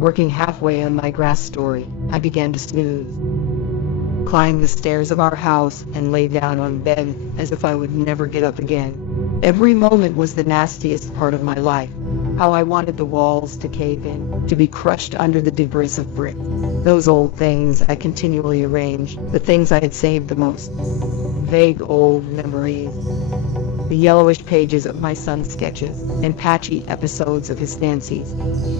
Working halfway on my grass story, I began to snooze. Climb the stairs of our house and lay down on bed as if I would never get up again. Every moment was the nastiest part of my life. How I wanted the walls to cave in, to be crushed under the debris of brick. Those old things I continually arranged, the things I had saved the most. Vague old memories. The yellowish pages of my son's sketches, and patchy episodes of his fancies.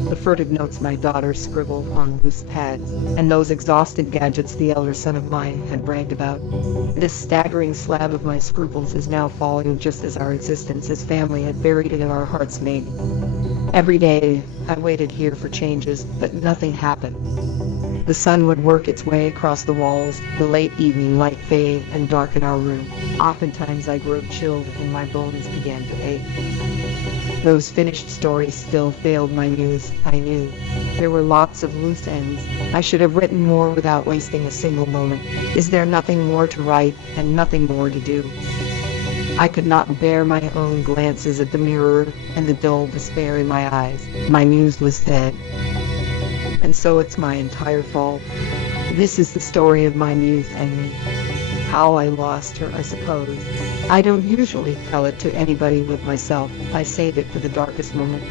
The furtive notes my daughter scribbled on loose pads, and those exhausted gadgets the elder son of mine had bragged about. This staggering slab of my scruples is now falling just as our existence as family had buried it in our hearts made. Every day, I waited here for changes, but nothing happened. The sun would work its way across the walls, the late evening light fade and darken our room. Oftentimes I grew chilled and my bones began to ache. Those finished stories still failed my muse, I knew. There were lots of loose ends. I should have written more without wasting a single moment. Is there nothing more to write, and nothing more to do? I could not bear my own glances at the mirror, and the dull despair in my eyes. My muse was dead. And so it's my entire fault. This is the story of my muse and me. How I lost her, I suppose. I don't usually tell it to anybody but myself. I save it for the darkest moment.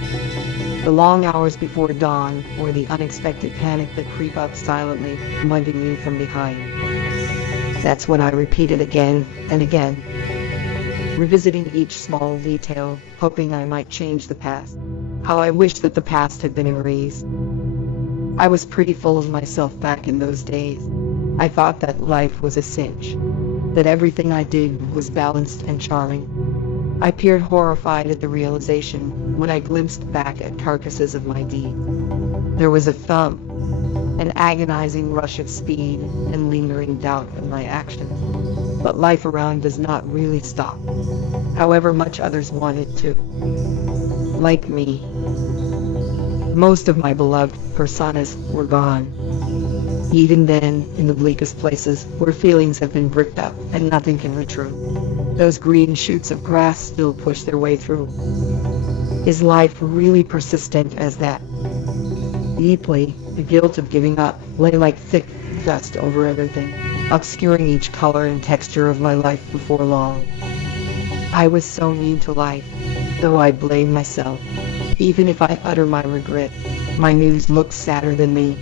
The long hours before dawn, or the unexpected panic that creep up silently, reminding me from behind. That's when I repeat it again and again, revisiting each small detail, hoping I might change the past. How I wish that the past had been erased. I was pretty full of myself back in those days. I thought that life was a cinch, that everything I did was balanced and charming. I peered horrified at the realization when I glimpsed back at carcasses of my deed. There was a thump, an agonizing rush of speed, and lingering doubt of my actions. But life around does not really stop, however much others want it to. Like me. Most of my beloved personas were gone. Even then, in the bleakest places, where feelings have been bricked up and nothing can retreat, those green shoots of grass still push their way through. Is life really persistent as that? Deeply, the guilt of giving up lay like thick dust over everything, obscuring each color and texture of my life before long. I was so mean to life, though I blame myself. Even if I utter my regret, my muse looks sadder than me,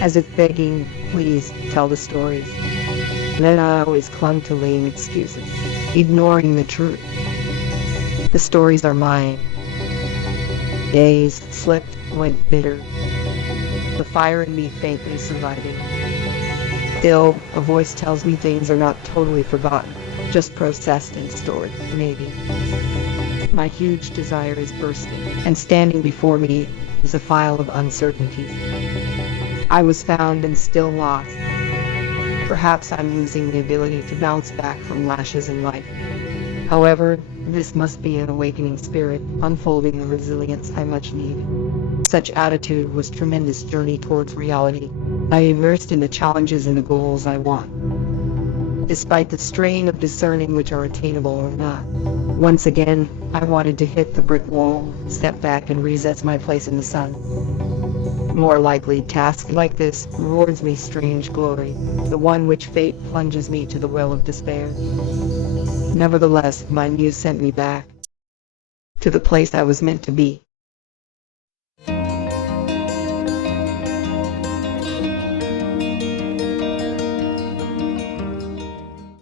as if begging, please tell the stories. Then I always clung to lame excuses, ignoring the truth. The stories are mine. Days slipped, went bitter, the fire in me faintly surviving. Still, a voice tells me things are not totally forgotten, just processed and stored, maybe. My huge desire is bursting, and standing before me is a file of uncertainties. I was found and still lost. Perhaps I'm losing the ability to bounce back from lashes in life. However, this must be an awakening spirit, unfolding the resilience I much need. Such attitude was tremendous journey towards reality. I immersed in the challenges and the goals I want, despite the strain of discerning which are attainable or not. Once again, I wanted to hit the brick wall, step back and reset my place in the sun. More likely, task like this rewards me strange glory, the one which fate plunges me to the well of despair. Nevertheless, my muse sent me back to the place I was meant to be.